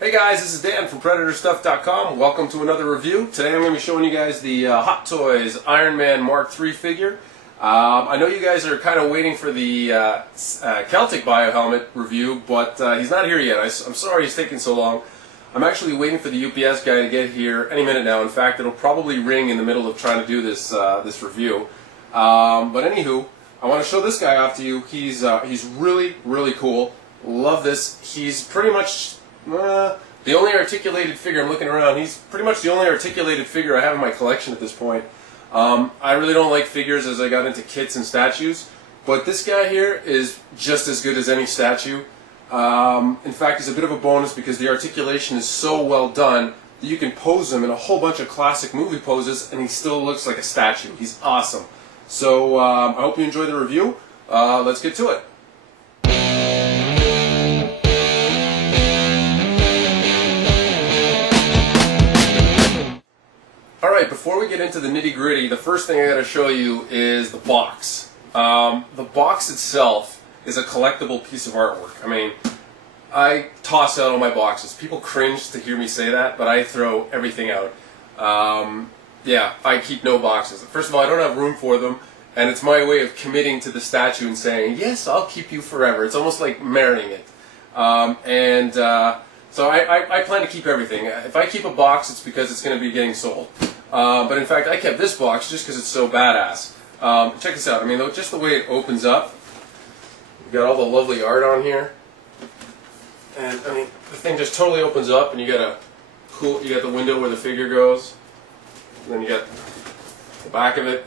Hey guys, this is Dan from PredatorStuff.com. Welcome to another review. Today I'm going to be showing you guys the Hot Toys Iron Man Mark III figure. I know you guys are kind of waiting for the Celtic Bio helmet review, but he's not here yet. I'm sorry he's taking so long. I'm actually waiting for the UPS guy to get here any minute now. In fact, it'll probably ring in the middle of trying to do this review. But anywho, I want to show this guy off to you. He's really, really cool. Love this. He's pretty much the only articulated figure. I'm looking around. He's pretty much the only articulated figure I have in my collection at this point. I really don't like figures as I got into kits and statues, but this guy here is just as good as any statue. In fact, he's a bit of a bonus because the articulation is so well done that you can pose him in a whole bunch of classic movie poses and he still looks like a statue. He's awesome. So I hope you enjoy the review. Let's get to it. Alright, before we get into the nitty-gritty, the first thing I gotta show you is the box. The box itself is a collectible piece of artwork. I mean, I toss out all my boxes. People cringe to hear me say that, but I throw everything out. Yeah, I keep no boxes. First of all, I don't have room for them, and it's my way of committing to the statue and saying, yes, I'll keep you forever. It's almost like marrying it. So I plan to keep everything. If I keep a box, it's because it's going to be getting sold. But in fact, I kept this box just because it's so badass. Check this out. I mean, just the way it opens up. You've got all the lovely art on here, and I mean, the thing just totally opens up, and you got the window where the figure goes. And then you got the back of it.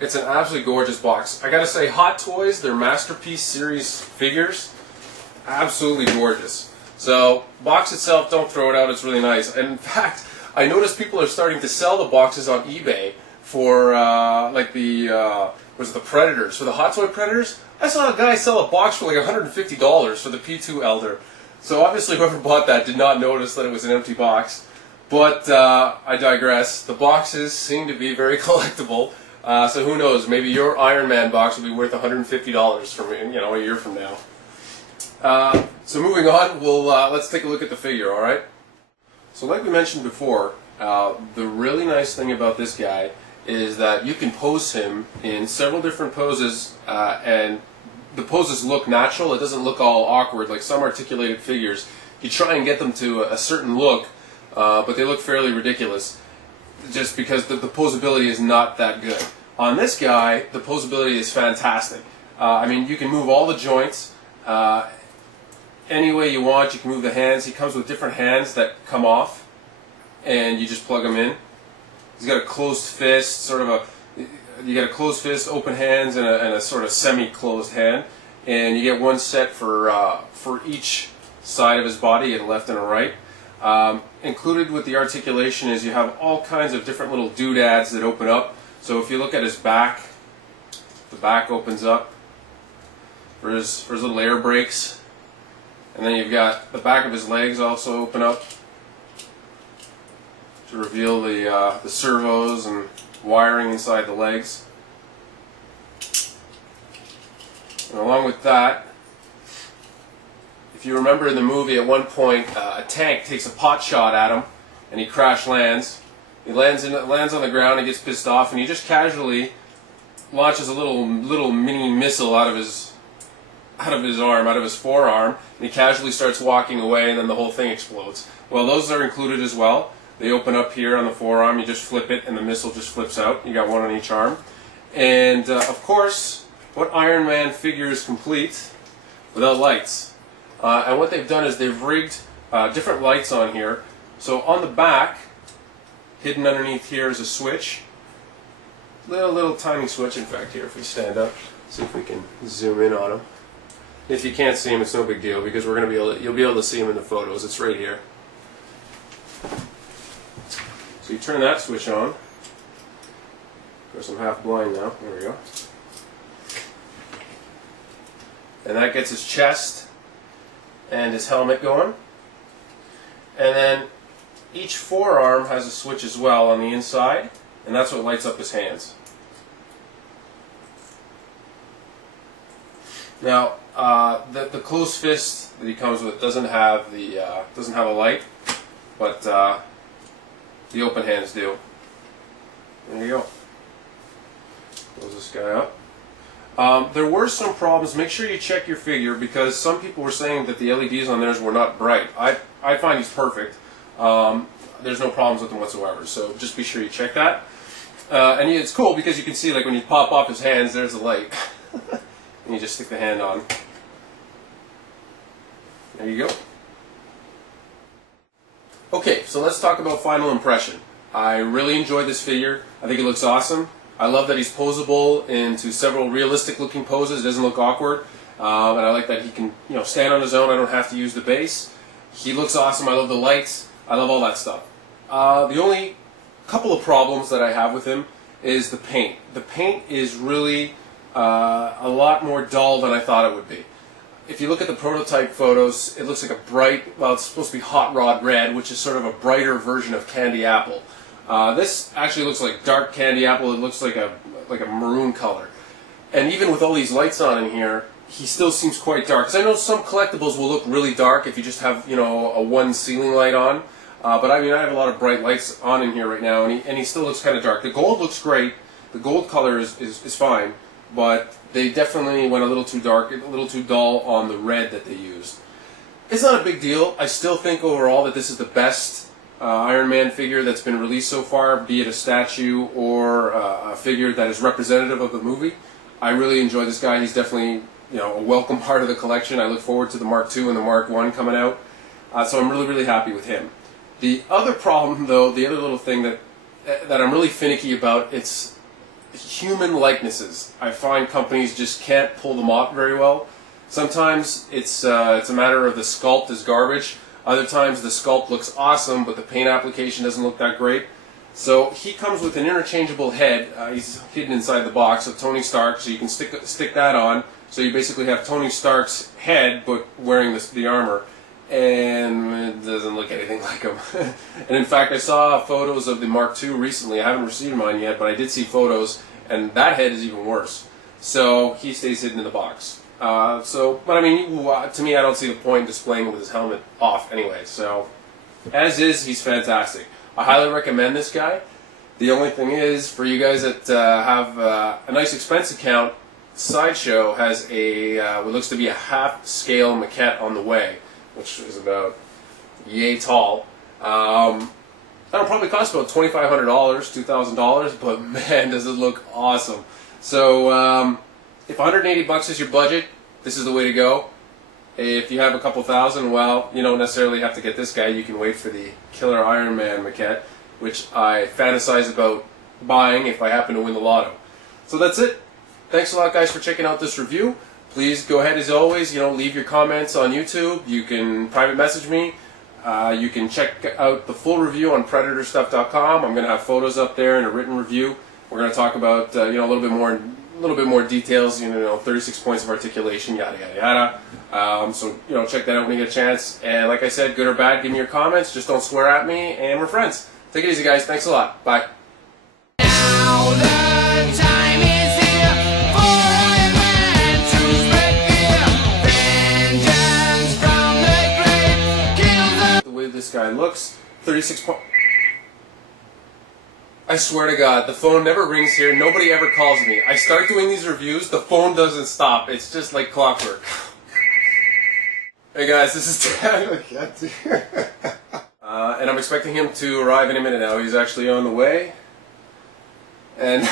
It's an absolutely gorgeous box. I gotta say, Hot Toys, their Masterpiece series figures, absolutely gorgeous. So, box itself, don't throw it out, it's really nice. And in fact, I noticed people are starting to sell the boxes on eBay for, like the Predators, for the Hot Toy Predators. I saw a guy sell a box for like $150 for the P2 Elder. So obviously whoever bought that did not notice that it was an empty box. But I digress. The boxes seem to be very collectible. So who knows, maybe your Iron Man box will be worth $150 from, a year from now. So moving on, let's take a look at the figure, alright? So like we mentioned before, the really nice thing about this guy is that you can pose him in several different poses, and the poses look natural. It doesn't look all awkward like some articulated figures. You try and get them to a certain look, but they look fairly ridiculous just because the posability is not that good. On this guy, the posability is fantastic. I mean, you can move all the joints any way you want. You can move the hands. He comes with different hands that come off, and you just plug them in. He's got a closed fist, you got a closed fist, open hands, and a sort of semi-closed hand, and you get one set for each side of his body, a left and a right. Included with the articulation is you have all kinds of different little doodads that open up. So if you look at his back, the back opens up for his little air brakes. And then you've got the back of his legs also open up to reveal the servos and wiring inside the legs. And along with that, if you remember in the movie, at one point a tank takes a pot shot at him and he crash lands. He lands on the ground and gets pissed off, and he just casually launches a little mini missile out of his arm, out of his forearm, and he casually starts walking away, and then the whole thing explodes. Well, those are included as well. They open up here on the forearm, you just flip it, and the missile just flips out. You got one on each arm. And, of course, what Iron Man figure is complete without lights? And what they've done is they've rigged different lights on here. So on the back, hidden underneath here is a switch. Little tiny switch, in fact, here if we stand up. See if we can zoom in on him. If you can't see him, it's no big deal because you'll be able to see him in the photos. It's right here. So you turn that switch on. Of course, I'm half blind now. There we go. And that gets his chest and his helmet going. And then each forearm has a switch as well on the inside, and that's what lights up his hands. Now, The closed fist that he comes with doesn't have a light, but the open hands do. There you go. Close this guy up. There were some problems. Make sure you check your figure, because some people were saying that the LEDs on theirs were not bright. I find he's perfect. There's no problems with him whatsoever, so just be sure you check that. And it's cool because you can see, like, when you pop off his hands, there's the light. And you just stick the hand on. There you go. Okay, so let's talk about final impression. I really enjoyed this figure. I think it looks awesome. I love that he's posable into several realistic looking poses. It doesn't look awkward. And I like that he can, stand on his own. I don't have to use the base. He looks awesome. I love the lights. I love all that stuff. The only couple of problems that I have with him is the paint. The paint is really a lot more dull than I thought it would be. If you look at the prototype photos, it looks like a bright, well, it's supposed to be hot rod red, which is sort of a brighter version of candy apple. This actually looks like dark candy apple. It looks like a maroon color. And even with all these lights on in here, he still seems quite dark. Because I know some collectibles will look really dark if you just have, a one ceiling light on. But I mean, I have a lot of bright lights on in here right now, and he still looks kind of dark. The gold looks great. The gold color is fine. But they definitely went a little too dark, a little too dull on the red that they used. It's not a big deal. I still think overall that this is the best Iron Man figure that's been released so far, be it a statue or a figure that is representative of the movie. I really enjoy this guy. He's definitely a welcome part of the collection. I look forward to the Mark II and the Mark I coming out. So I'm really, really happy with him. The other problem, though, the other little thing that I'm really finicky about, it's human likenesses. I find companies just can't pull them off very well. Sometimes it's a matter of the sculpt is garbage. Other times the sculpt looks awesome, but the paint application doesn't look that great. So he comes with an interchangeable head. He's hidden inside the box of Tony Stark, so you can stick that on. So you basically have Tony Stark's head, but wearing the armor. And it doesn't look anything like him. And in fact, I saw photos of the Mark II recently. I haven't received mine yet, but I did see photos, and that head is even worse. So he stays hidden in the box. But I mean, to me, I don't see the point in displaying him with his helmet off anyway. So, as is, he's fantastic. I highly recommend this guy. The only thing is, for you guys that have a nice expense account, Sideshow has what looks to be a half-scale maquette on the way, which is about yay tall. That'll probably cost about $2,500, $2,000, but man, does it look awesome. So if 180 bucks is your budget, this is the way to go. If you have a couple thousand, well, you don't necessarily have to get this guy. You can wait for the Killer Iron Man maquette, which I fantasize about buying if I happen to win the lotto. So that's it. Thanks a lot, guys, for checking out this review. Please go ahead, as always, leave your comments on YouTube. You can private message me. You can check out the full review on PredatorStuff.com. I'm going to have photos up there and a written review. We're going to talk about a little bit more details. 36 points of articulation, yada yada yada. So check that out when you get a chance. And like I said, good or bad, give me your comments. Just don't swear at me, and we're friends. Take it easy, guys. Thanks a lot. Bye. Now the time is here for Iron Man to spread fear. Vengeance from the grave, kill The way this guy looks, 36 points. I swear to God, the phone never rings here. Nobody ever calls me. I start doing these reviews, the phone doesn't stop. It's just like clockwork. Hey guys, this is Dan. And I'm expecting him to arrive any minute now. He's actually on the way. And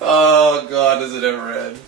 oh God, does it ever end?